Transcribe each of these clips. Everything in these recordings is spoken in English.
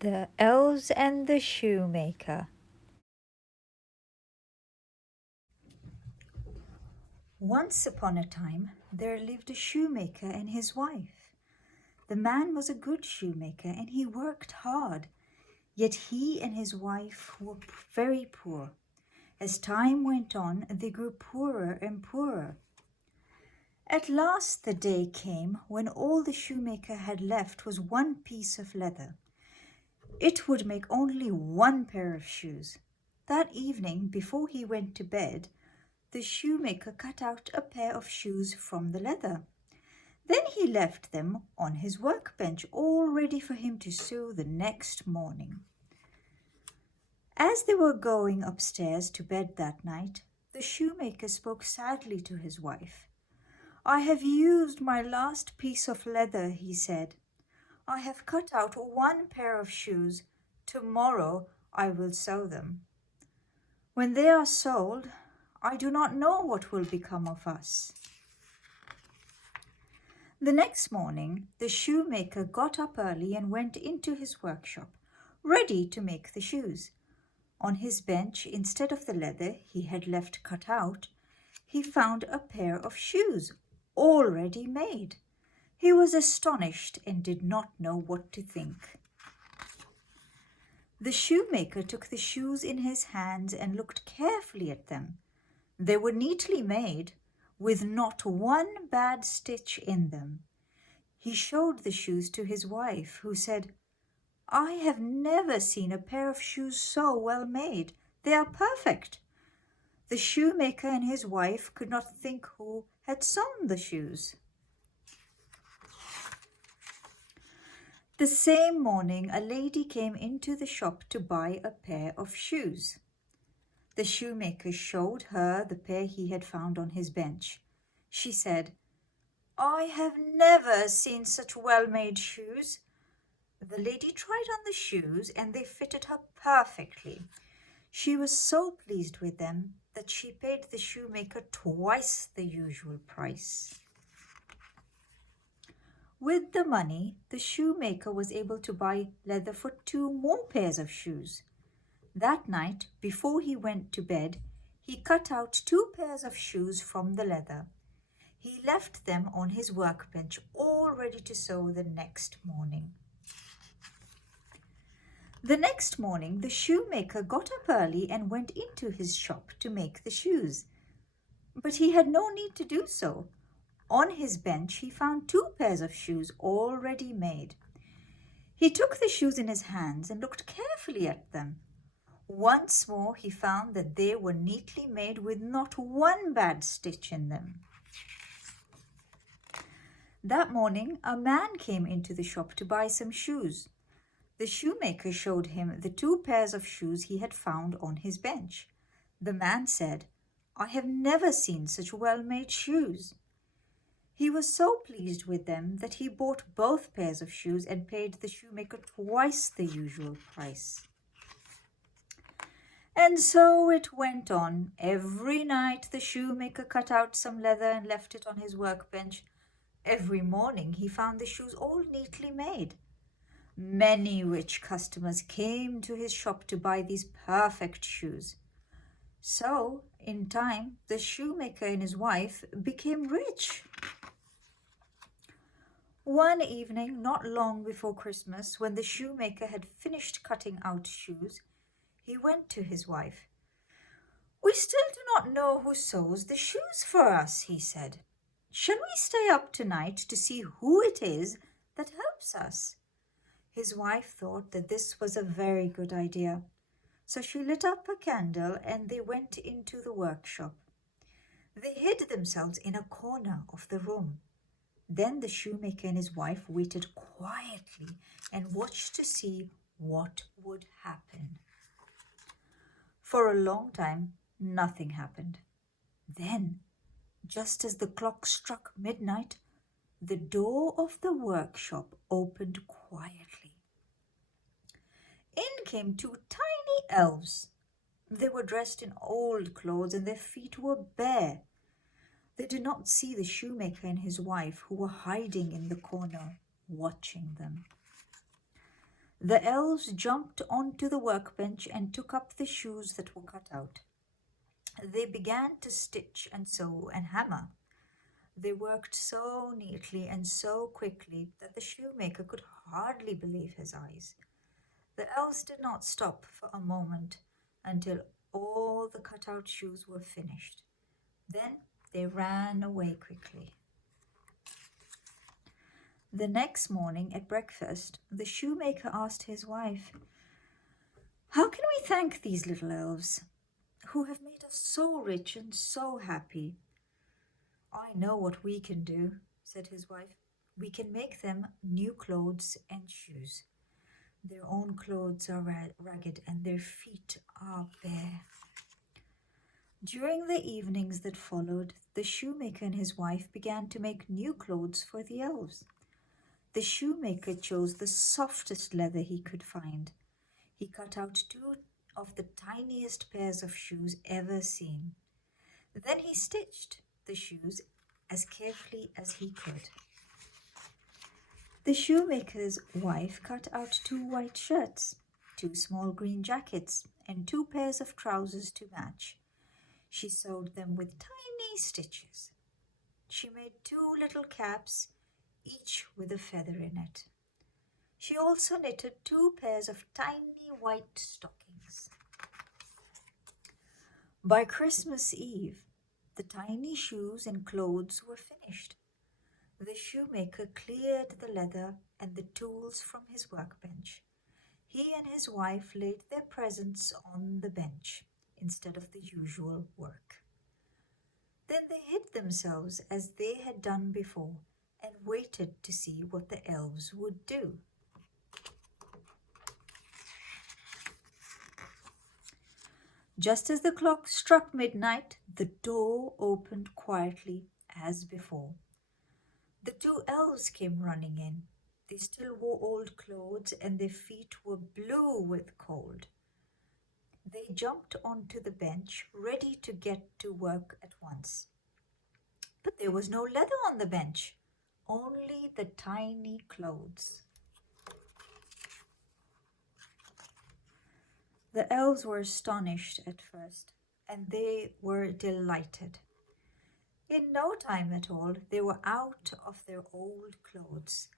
The Elves and the Shoemaker. Once upon a time, there lived a shoemaker and his wife. The man was a good shoemaker and he worked hard, yet he and his wife were very poor. As time went on, they grew poorer and poorer. At last the day came when all the shoemaker had left was one piece of leather. It would make only one pair of shoes. That evening, before he went to bed, the shoemaker cut out a pair of shoes from the leather. Then he left them on his workbench, all ready for him to sew the next morning. As they were going upstairs to bed that night, the shoemaker spoke sadly to his wife. "I have used my last piece of leather," he said. "I have cut out one pair of shoes. Tomorrow I will sew them. When they are sold, I do not know what will become of us." The next morning, the shoemaker got up early and went into his workshop, ready to make the shoes. On his bench, instead of the leather he had left cut out, he found a pair of shoes already made. He was astonished and did not know what to think. The shoemaker took the shoes in his hands and looked carefully at them. They were neatly made, with not one bad stitch in them. He showed the shoes to his wife, who said, "I have never seen a pair of shoes so well made. They are perfect." The shoemaker and his wife could not think who had sewn the shoes. The same morning, a lady came into the shop to buy a pair of shoes. The shoemaker showed her the pair he had found on his bench. She said, "I have never seen such well-made shoes." The lady tried on the shoes and they fitted her perfectly. She was so pleased with them that she paid the shoemaker twice the usual price. With the money, the shoemaker was able to buy leather for 2 more pairs of shoes. That night, before he went to bed, he cut out 2 pairs of shoes from the leather. He left them on his workbench, all ready to sew the next morning. The next morning, the shoemaker got up early and went into his shop to make the shoes. But he had no need to do so. On his bench, he found 2 pairs of shoes already made. He took the shoes in his hands and looked carefully at them. Once more, he found that they were neatly made with not one bad stitch in them. That morning, a man came into the shop to buy some shoes. The shoemaker showed him the 2 pairs of shoes he had found on his bench. The man said, "I have never seen such well-made shoes." He was so pleased with them that he bought both pairs of shoes and paid the shoemaker twice the usual price. And so it went on. Every night the shoemaker cut out some leather and left it on his workbench. Every morning he found the shoes all neatly made. Many rich customers came to his shop to buy these perfect shoes. So, in time, the shoemaker and his wife became rich. One evening, not long before Christmas, when the shoemaker had finished cutting out shoes, he went to his wife. "We still do not know who sews the shoes for us," he said. "Shall we stay up tonight to see who it is that helps us?" His wife thought that this was a very good idea. So she lit up a candle and they went into the workshop. They hid themselves in a corner of the room. Then the shoemaker and his wife waited quietly and watched to see what would happen. For a long time, nothing happened. Then, just as the clock struck midnight, the door of the workshop opened quietly. In came 2 tiny elves. They were dressed in old clothes and their feet were bare. They did not see the shoemaker and his wife, who were hiding in the corner, watching them. The elves jumped onto the workbench and took up the shoes that were cut out. They began to stitch and sew and hammer. They worked so neatly and so quickly that the shoemaker could hardly believe his eyes. The elves did not stop for a moment until all the cut-out shoes were finished. Then they ran away quickly. The next morning at breakfast, the shoemaker asked his wife, "How can we thank these little elves who have made us so rich and so happy?" "I know what we can do," said his wife. "We can make them new clothes and shoes. Their own clothes are ragged and their feet are bare." During the evenings that followed, the shoemaker and his wife began to make new clothes for the elves. The shoemaker chose the softest leather he could find. He cut out 2 of the tiniest pairs of shoes ever seen. Then he stitched the shoes as carefully as he could. The shoemaker's wife cut out 2 white shirts, 2 small green jackets, and 2 pairs of trousers to match. She sewed them with tiny stitches. She made 2 little caps, each with a feather in it. She also knitted 2 pairs of tiny white stockings. By Christmas Eve, the tiny shoes and clothes were finished. The shoemaker cleared the leather and the tools from his workbench. He and his wife laid their presents on the bench instead of the usual work. Then they hid themselves as they had done before and waited to see what the elves would do. Just as the clock struck midnight, the door opened quietly as before. The 2 elves came running in. They still wore old clothes and their feet were blue with cold. They jumped onto the bench, ready to get to work at once. But there was no leather on the bench, only the tiny clothes. The elves were astonished at first, and they were delighted. In no time at all, they were out of their old clothes.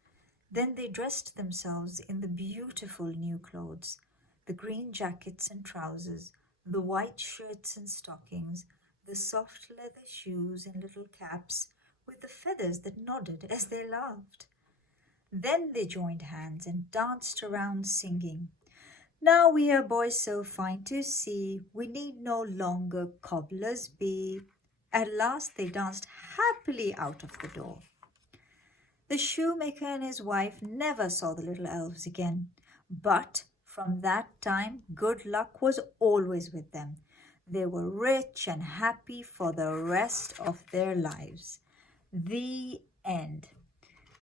Then they dressed themselves in the beautiful new clothes, the green jackets and trousers, the white shirts and stockings, the soft leather shoes and little caps with the feathers that nodded as they laughed. Then they joined hands and danced around singing, "Now we are boys so fine to see, we need no longer cobblers be." At last they danced happily out of the door. The shoemaker and his wife never saw the little elves again, but from that time good luck was always with them. They were rich and happy for the rest of their lives. The end.